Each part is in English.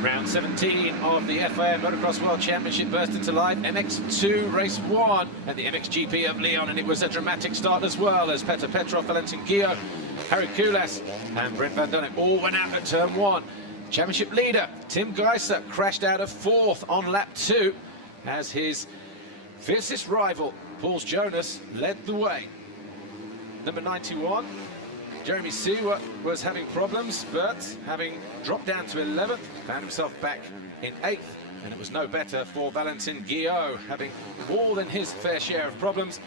Round 17 of the FIA Motocross World Championship burst into life. MX2 race 1 at the MXGP of Lyon, and it was a dramatic start as well, as Petr Petrov, Valentin Guillot, Harry Kulas and Brent Van Dongen all went out at turn 1. Championship leader Tim Geiser crashed out of 4th on lap 2 as his fiercest rival Paul Jonas led the way. Number 91, Jeremy Seewer, was having problems, but having dropped down to 11th, found himself back in 8th, and it was no better for Valentin Guillot, having more than his fair share of problems.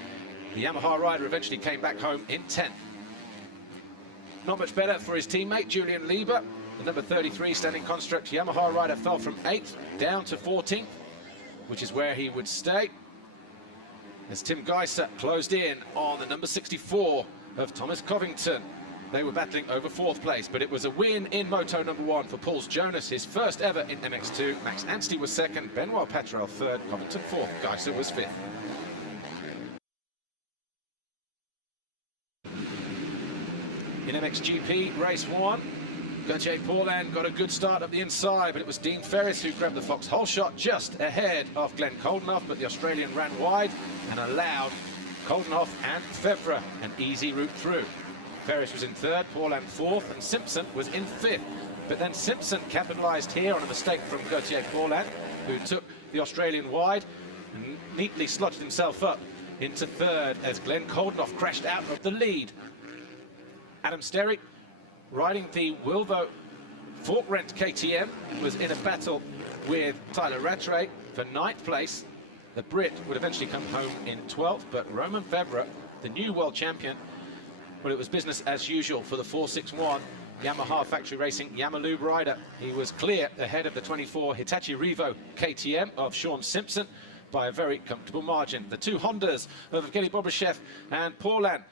The Yamaha rider eventually came back home in 10th. Not much better for his teammate Julian Lieber. The number 33 standing construct Yamaha rider fell from 8th down to 14th, which is where he would stay, as Tim Geiser closed in on the number 64 of Thomas Covington. They were battling over 4th place, but it was a win in Moto number 1 for Paul Jonas, his first ever in MX2. Max Anstey was 2nd, Benoit Patrel 3rd, Covington 4th, Geiser was 5th. In MXGP race 1, Gauthier Paulin got a good start up the inside, but it was Dean Ferris who grabbed the foxhole shot just ahead of Glenn Coldenhoff, but the Australian ran wide and allowed Coldenhoff and Febvre an easy route through. Ferris was in 3rd, Paulin 4th, and Simpson was in 5th. But then Simpson capitalised here on a mistake from Gauthier Paulin, who took the Australian wide and neatly slotted himself up into 3rd as Glenn Coldenhoff crashed out of the lead. Adam Sterry, riding the Wilvo fork rent KTM, was in a battle with Tyler Rattray for 9th place. The Brit would eventually come home in 12th, but Romain Febvre, the new world champion, well, it was business as usual for the 461 Yamaha Factory Racing Yamalube rider. He was clear ahead of the 24 Hitachi Revo KTM of Sean Simpson by a very comfortable margin. The two Hondas of Evgeny Bobryshev and Paulin,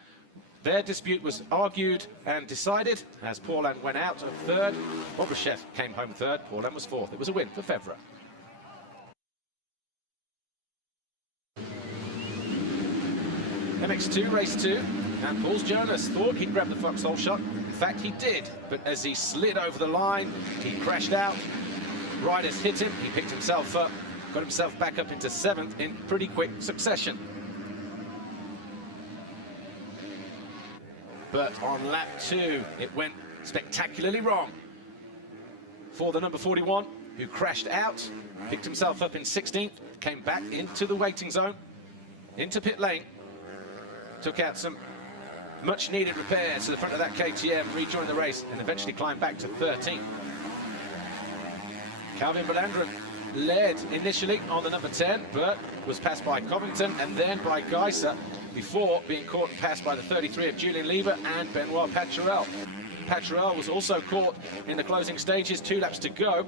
their dispute was argued and decided as Paulin went out of 3rd. Bobryshev came home 3rd, Paulin was 4th. It was a win for Febvre. MX2 race 2, and Paul Jonas thought he'd grab the foxhole shot. In fact, he did, but as he slid over the line, he crashed out. Riders hit him, he picked himself up, got himself back up into 7th in pretty quick succession. But on lap 2, it went spectacularly wrong for the number 41, who crashed out, picked himself up in 16th, came back into the waiting zone, into pit lane, took out some much needed repairs to the front of that KTM, rejoined the race, and eventually climbed back to 13th. Calvin Bellandren led initially on the number 10, but was passed by Covington and then by Geiser before being caught and passed by the 33 of Julian Lieber and Benoit Patrel. Patrel was also caught in the closing stages, 2 laps to go.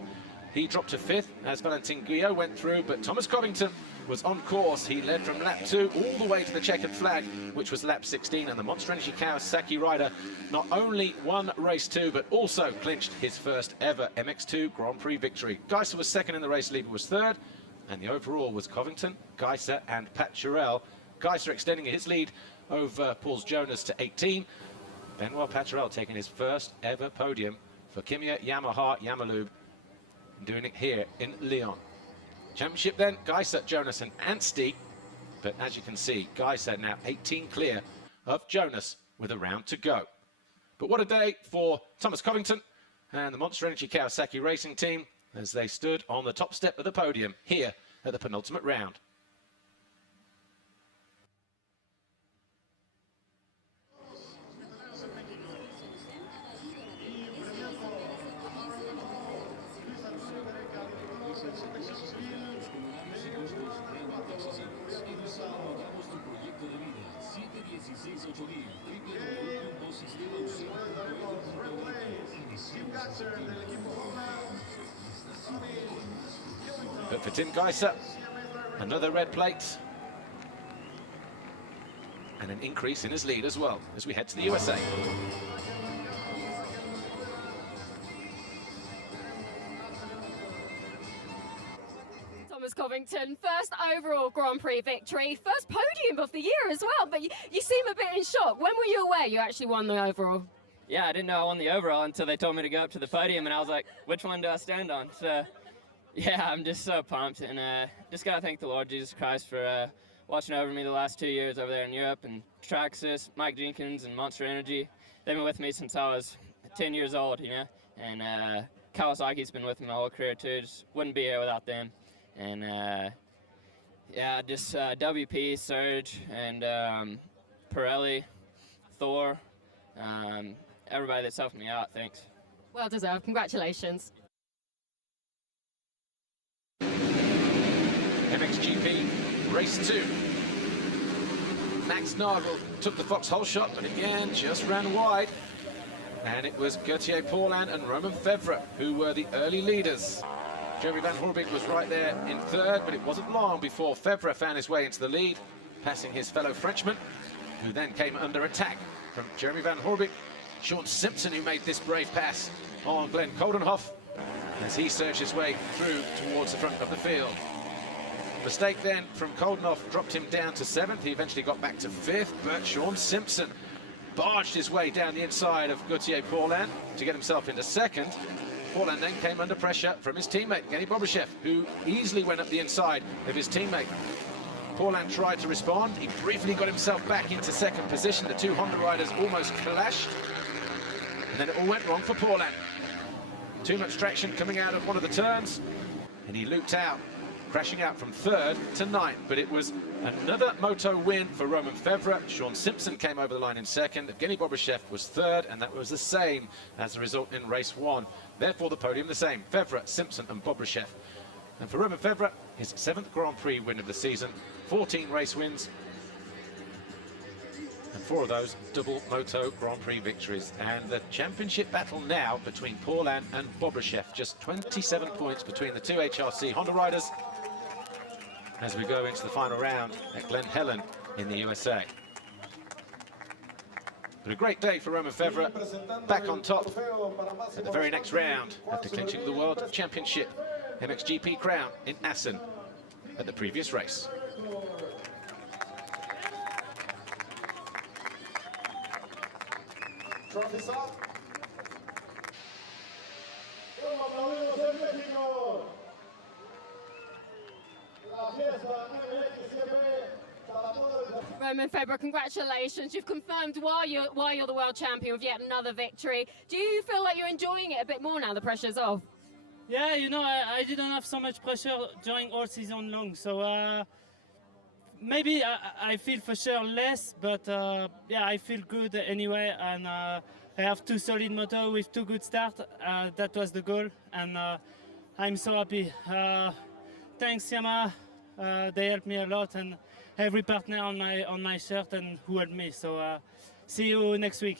He dropped to 5th as Valentin Guillot went through, but Thomas Covington was on course. He led from lap 2 all the way to the checkered flag, which was lap 16, and the Monster Energy Kawasaki rider not only won race 2, but also clinched his first ever MX2 Grand Prix victory. Geiser was 2nd in the race, Lieber was 3rd, and the overall was Covington, Geiser and Patrel. Geiser extending his lead over Paul Jonas to 18. Benoit Patrel taking his first ever podium for Kimiya Yamaha Yamalube, doing it here in Lyon. Championship then, Geiser, Jonas and Anstey, but as you can see, Geiser now 18 clear of Jonas with a round to go. But what a day for Thomas Covington and the Monster Energy Kawasaki racing team as they stood on the top step of the podium here at the penultimate round. But for Tim Geiser, another red plate and an increase in his lead as well as we head to the USA. Thomas Covington, first overall Grand Prix victory, first podium of the year as well, but you seem a bit in shock. When were you aware you actually won the overall? yeah, I didn't know I won the overall until they told me to go up to the podium, and I was like, which one do I stand on? So, yeah, I'm just so pumped, and just got to thank the Lord Jesus Christ for watching over me the last 2 years over there in Europe, and Traxxas, Mike Jenkins, and Monster Energy. They've been with me since I was 10 years old, you know, and Kawasaki's been with me my whole career too. Just wouldn't be here without them. And yeah, just WP, Surge, and Pirelli, Thor, everybody that's helped me out. Thanks. Well deserved. Congratulations. MXGP race 2. Max Nagel took the Fox hole shot, but again just ran wide. And it was Gauthier Paulin and Romain Febvre who were the early leaders. Jeremy Van Horbig was right there in third, but it wasn't long before Febvre found his way into the lead, passing his fellow Frenchman, who then came under attack from Jeremy Van Horbig. Sean Simpson, who made this brave pass on Glenn Coldenhoff as he surged his way through towards the front of the field. Mistake then from Coldenhoff dropped him down to 7th. He eventually got back to 5th, but Sean Simpson barged his way down the inside of Gauthier Paulin to get himself into 2nd. Paulin then came under pressure from his teammate, Genny Bobryshev, who easily went up the inside of his teammate. Paulin tried to respond. He briefly got himself back into 2nd position. The two Honda riders almost clashed. And then it all went wrong for Paulin. Too much traction coming out of one of the turns, and he looped out, crashing out from 3rd to 9th. But it was another moto win for Romain Febvre. Sean Simpson came over the line in 2nd. Evgeny Bobryshev was 3rd, and that was the same as the result in race 1. Therefore, the podium the same: Febvre, Simpson, and Bobryshev. And for Romain Febvre, his 7th Grand Prix win of the season, 14 race wins, and 4 of those double moto Grand Prix victories. And the championship battle now between Paulin and Bobryshev, just 27 points between the two HRC Honda riders, as we go into the final round at Glen Helen in the USA. But a great day for Romain Febvre, back on top at the very next round after clinching the World Championship MXGP crown in Assen at the previous race. Romain Febvre, congratulations. You've confirmed why you're the world champion with yet another victory. Do you feel like you're enjoying it a bit more now the pressure's off? Yeah, you know, I didn't have so much pressure during all season long, so maybe I feel for sure less, but yeah, I feel good anyway, and I have 2 solid motos with 2 good starts. That was the goal, and I'm so happy. Thanks Yamaha, they helped me a lot, and every partner on my shirt and who helped me. So see you next week.